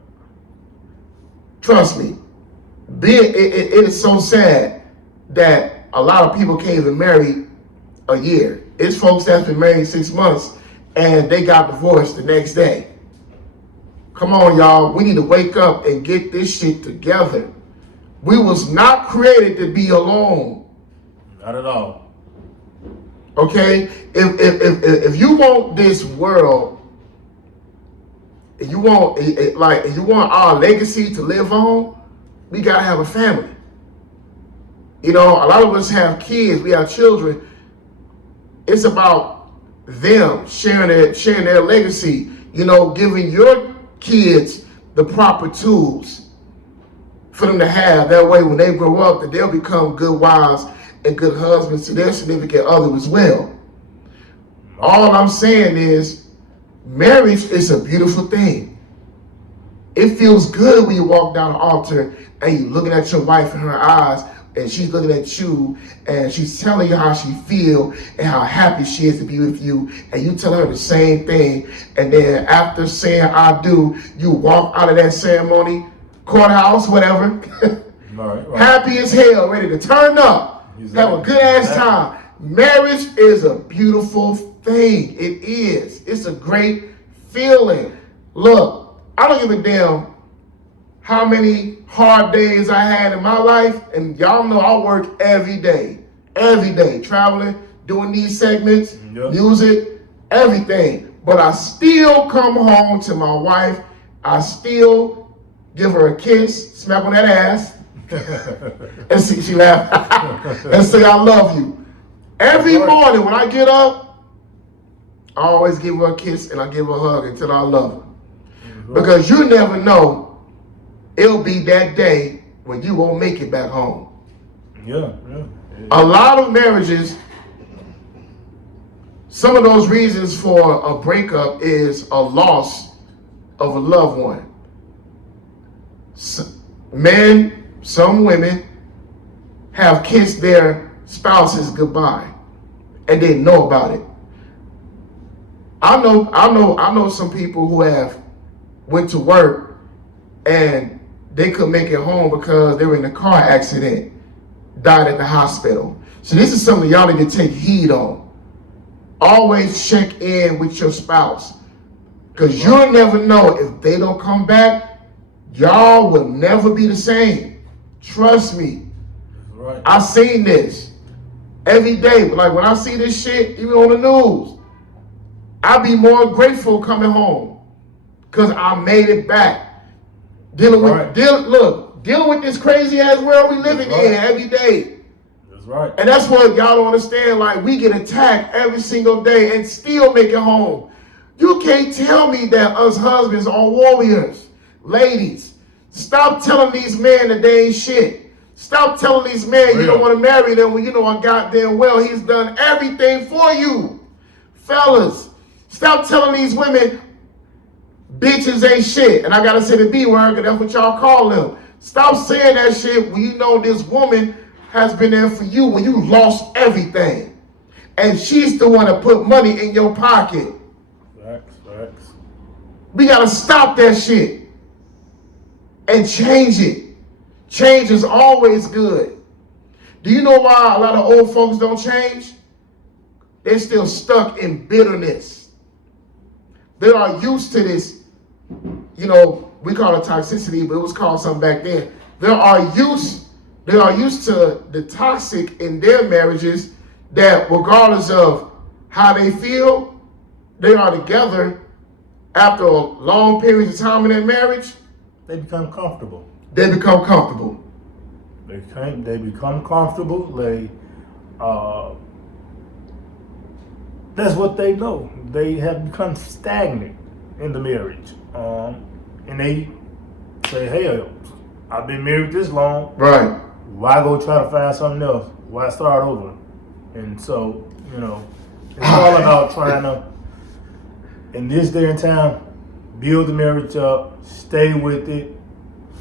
Trust me. It is so sad that a lot of people can't even marry a year. It's folks that's been married 6 months and they got divorced the next day. Come on, y'all. We need to wake up and get this shit together. We was not created to be alone. Not at all. Okay? If you want this world, if you want our legacy to live on, we gotta have a family. You know, a lot of us have kids, we have children. It's about them sharing their legacy, you know, giving your kids the proper tools for them to have. That way when they grow up, that they'll become good wives and good husbands to their significant other as well. All I'm saying is, marriage is a beautiful thing. It feels good when you walk down the altar and you're looking at your wife in her eyes, and she's looking at you, and she's telling you how she feels and how happy she is to be with you, and you tell her the same thing, and then after saying I do, you walk out of that ceremony, courthouse, whatever, right. Happy as hell, ready to turn up. Exactly. Have a good ass time. Marriage is a beautiful thing. It is. It's a great feeling. Look, I don't give a damn how many hard days I had in my life, and y'all know I work every day, traveling, doing these segments, music, everything. But I still come home to my wife. I still give her a kiss, smack on that ass. And see, she laughed. And say, I love you. Every morning when I get up, I always give her a kiss and I give her a hug until I love her. Because you never know, it'll be that day when you won't make it back home. Yeah. A lot of marriages, some of those reasons for a breakup is a loss of a loved one. Men, some women have kissed their spouses goodbye and didn't know about it. I know some people who have went to work and they couldn't make it home because they were in a car accident, died at the hospital. So this is something y'all need to take heed on. Always check in with your spouse, because you'll never know if they don't come back, y'all will never be the same. Trust me. Right. I've seen this every day. Like when I see this shit, even on the news, I be more grateful coming home because I made it back. Dealing with this crazy ass world we living in every day. That's right. And that's what y'all don't understand. Like, we get attacked every single day and still make it home. You can't tell me that us husbands are warriors. Ladies, stop telling these men that they ain't shit. Stop telling these men you don't want to marry them when you know a goddamn well he's done everything for you. Fellas, stop telling these women bitches ain't shit. And I gotta say the B word because that's what y'all call them. Stop saying that shit when you know this woman has been there for you when you lost everything. And she's the one that put money in your pocket. Facts. We gotta stop that shit and change it. Change is always good. Do you know why a lot of old folks don't change? They're still stuck in bitterness. They are used to this, we call it toxicity, but it was called something back then. They are used to the toxic in their marriages that regardless of how they feel, they are together after a long period of time in their marriage. They become comfortable. They become comfortable. They become comfortable. That's what they know. They have become stagnant in the marriage. And they say, hey, I've been married this long. Right. Why go try to find something else? Why start over? And so, it's all about trying to, in this day and time, build the marriage up, stay with it,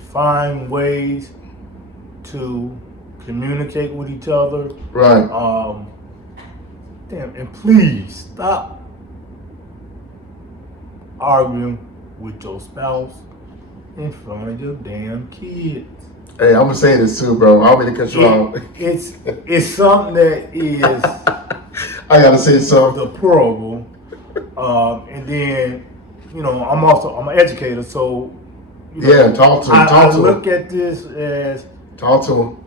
find ways to communicate with each other. Right. And please stop arguing with your spouse in front of your damn kids. Hey, I'm gonna say this too, bro. I don't mean to cut you off. It's something that is I gotta say something. deplorable. And then, I'm an educator, so talk to him. I look at this as Talk to him.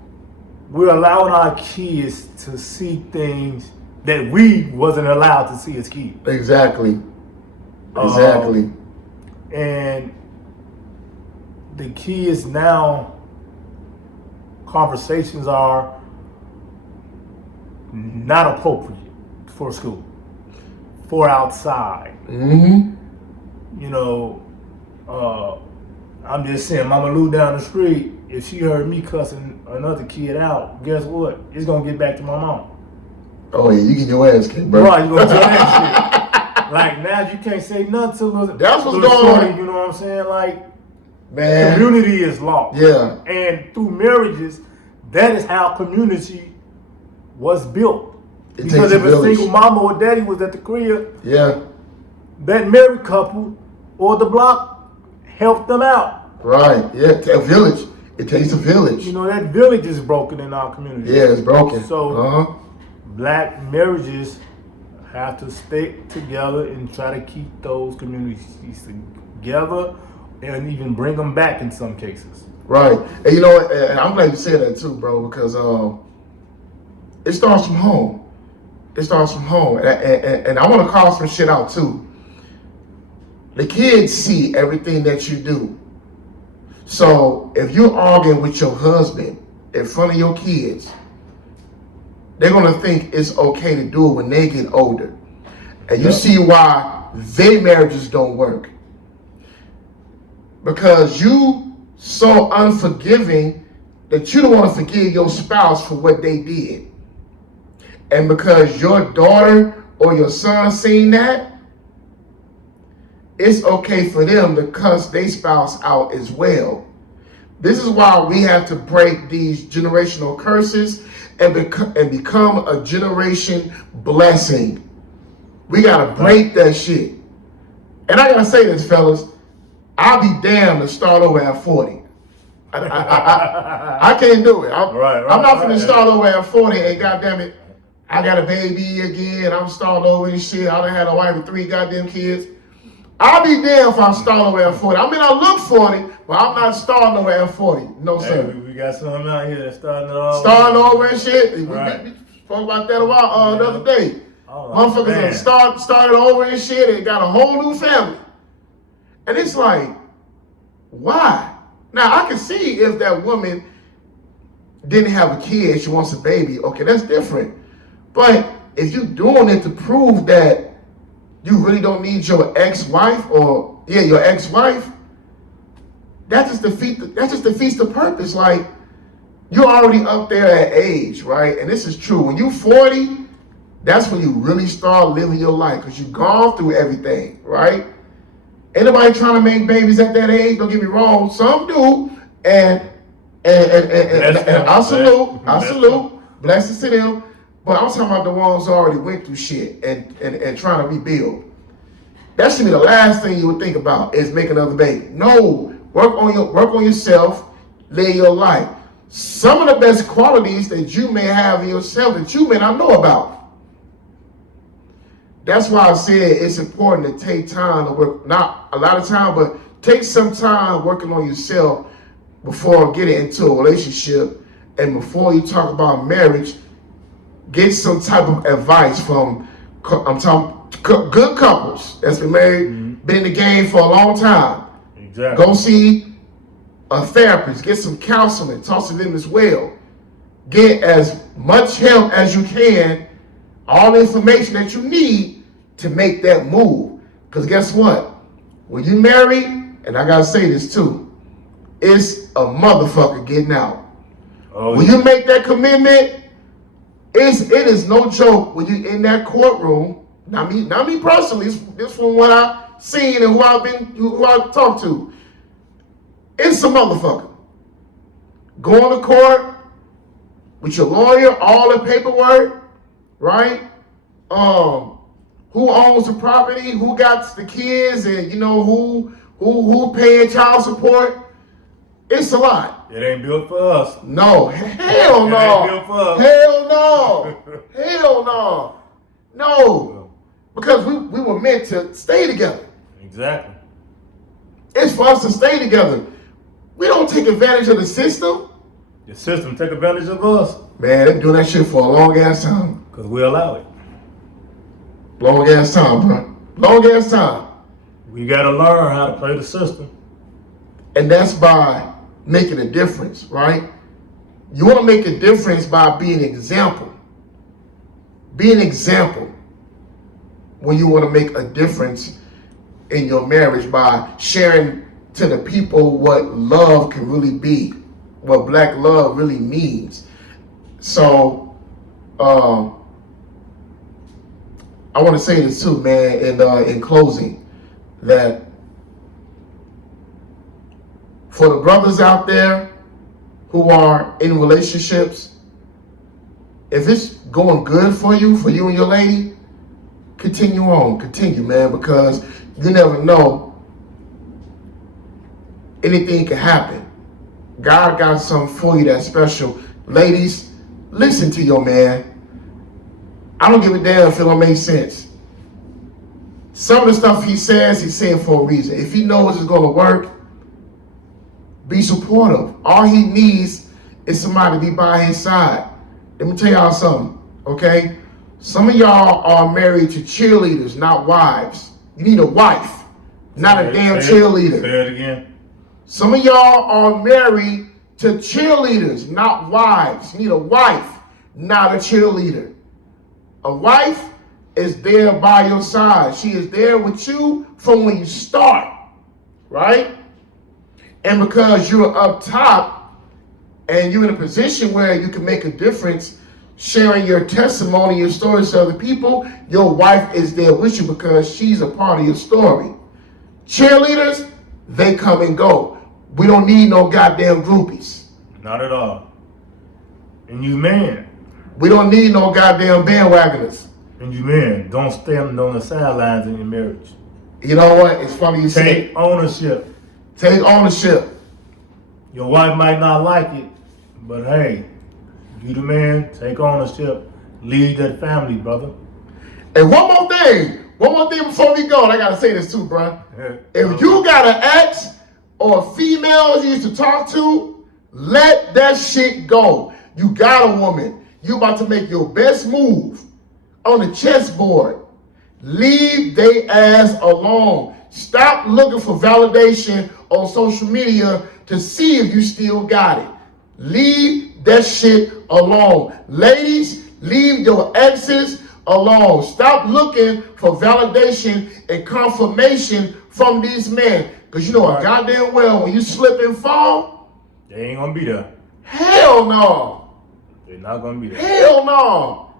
we're allowing our kids to see things that we wasn't allowed to see as kids. Exactly. And the kids now, conversations are not appropriate for school, for outside. Mm-hmm. I'm just saying, Mama Lou down the street, if she heard me cussing another kid out, guess what? It's gonna get back to my mom. Oh yeah, you get your ass kicked, bro. Right, you gonna tell that shit. Like now you can't say nothing to little, That's what's little going shorty, on. you know what I'm saying? Like, Man. community is lost. Yeah. And through marriages, that is how community was built. It Because takes a if a village. single mama or daddy was at the crib, Yeah. that married couple or the block helped them out. Right. Yeah. A village. It takes a village. That village is broken in our community. Yeah, it's broken. So black marriages have to stick together and try to keep those communities together and even bring them back in some cases. Right. And you know what? And I'm glad you said that too, bro, because it starts from home. It starts from home. And I want to call some shit out too. The kids see everything that you do. So if you're arguing with your husband in front of your kids, they're gonna think it's okay to do it when they get older. And you see why their marriages don't work. Because you so unforgiving that you don't want to forgive your spouse for what they did. And because your daughter or your son seen that, it's okay for them to cuss their spouse out as well. This is why we have to break these generational curses and become a generation blessing. We gotta break that shit. And I gotta say this, fellas, I'll be damned to start over at 40. I can't do it. I'm not finna start over at 40 and goddamn it, I got a baby again. I'm starting over and shit. I done had a wife with 3 goddamn kids. I'll be damned if I start over at 40. I mean, I look 40, but I'm not starting over at 40. No, sir. We got some out here that's starting over. Starting over and shit. We spoke about that the other day. Motherfuckers started over and shit and got a whole new family. And it's like, why? Now, I can see if that woman didn't have a kid, she wants a baby. Okay, that's different. But if you're doing it to prove that you really don't need your ex-wife or, your ex-wife, that just defeats the purpose. Like, you're already up there at age, right? And this is true. When you're 40, that's when you really start living your life because you've gone through everything, right? Anybody trying to make babies at that age, don't get me wrong, some do, and I salute, blessings to them. But I'm talking about the ones who already went through shit and trying to rebuild. That should be the last thing you would think about is make another baby. No, work on yourself, live your life. Some of the best qualities that you may have in yourself that you may not know about. That's why I said it's important to take time to work, not a lot of time, but take some time working on yourself before getting into a relationship. And before you talk about marriage, get some type of advice from, I'm talking good couples that's been married, been in the game for a long time. Exactly. Go see a therapist, get some counseling, talk to them as well. Get as much help as you can, all the information that you need to make that move. Because guess what? When you marry, and I gotta say this too, it's a motherfucker getting out. When you make that commitment, it is no joke when you in that courtroom. Not me personally. This from what I've seen and who I've talked to. It's a motherfucker. Going to court with your lawyer, all the paperwork, right? Who owns the property? Who got the kids? And who paying child support? It's a lot. It ain't built for us. No, hell no. It ain't built for us. Hell no. Hell no. No. Because we were meant to stay together. Exactly. It's for us to stay together. We don't take advantage of the system. The system take advantage of us. Man, they've been doing that shit for a long ass time. Because we allow it. Long ass time, bro. Long ass time. We got to learn how to play the system. And that's by making a difference, right? You want to make a difference by being an example. Be an example when you want to make a difference in your marriage by sharing to the people what love can really be, what black love really means. So, I want to say this too, man, in closing, that for the brothers out there who are in relationships, if it's going good for you and your lady, continue, man, because you never know. Anything can happen. God got something for you that's special. Ladies, listen to your man. I don't give a damn if it don't make sense. Some of the stuff he's saying for a reason. If he knows it's going to work, be supportive. All he needs is somebody to be by his side. Let me tell y'all something, okay? Some of y'all are married to cheerleaders, not wives. You need a wife, not a damn cheerleader. Say it again. Some of y'all are married to cheerleaders, not wives. You need a wife, not a cheerleader. A wife is there by your side. She is there with you from when you start, right? And because you're up top and you're in a position where you can make a difference, sharing your testimony, your stories to other people, your wife is there with you because she's a part of your story. Cheerleaders, they come and go. We don't need no goddamn groupies. Not at all. And you men. We don't need no goddamn bandwagoners. And you men, don't stand on the sidelines in your marriage. You know what? It's funny you say. Take ownership. Take ownership. Your wife might not like it, but hey, you the man, take ownership. Lead that family, brother. And one more thing before we go, and I gotta say this too, bro. If you got an ex or a female you used to talk to, let that shit go. You got a woman. You about to make your best move on the chessboard. Leave they ass alone. Stop looking for validation on social media to see if you still got it. Leave that shit alone. Ladies, leave your exes alone. Stop looking for validation and confirmation from these men. Because you know goddamn well, when you slip and fall, they ain't gonna be there. Hell no. They're not gonna be there. Hell no.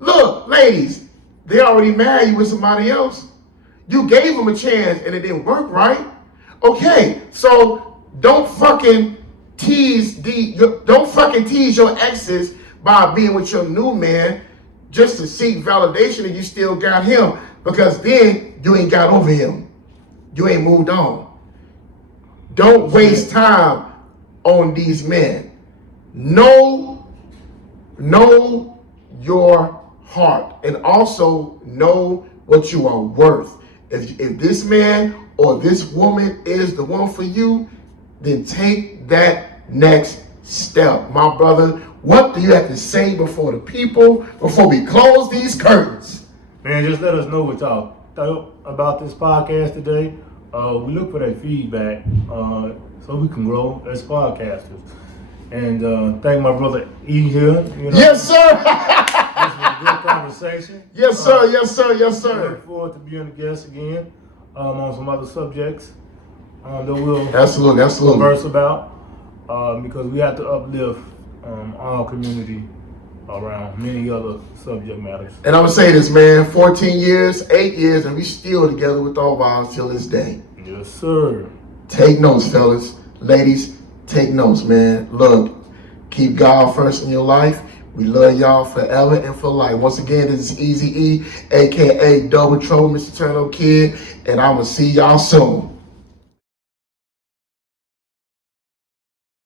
Look, ladies, they already married you with somebody else. You gave them a chance and it didn't work, right? Okay, so don't fucking tease your exes by being with your new man just to seek validation that you still got him, because then you ain't got over him. You ain't moved on. Don't waste time on these men. Know your heart, and also know what you are worth. If this man or this woman is the one for you, then take that next step. My brother, what do you have to say before the people, before we close these curtains? Man, just let us know what y'all thought about this podcast today. We look for that feedback so we can grow as podcasters. And thank my brother E here. You know, yes, sir. This was a good conversation. Yes, sir. Yes, sir. Yes, sir. I look forward to being a guest again on some other subjects that we'll absolutely converse about because we have to uplift our community around many other subject matters. And I'm going to say this, man, 14 years, 8 years, and we still together with all ours till this day. Yes, sir. Take notes, fellas. Ladies, take notes, man. Look, keep God first in your life. We love y'all forever and for life. Once again, this is Easy E, a.k.a. Double Trouble, Mr. Turno Kid, and I'm going to see y'all soon.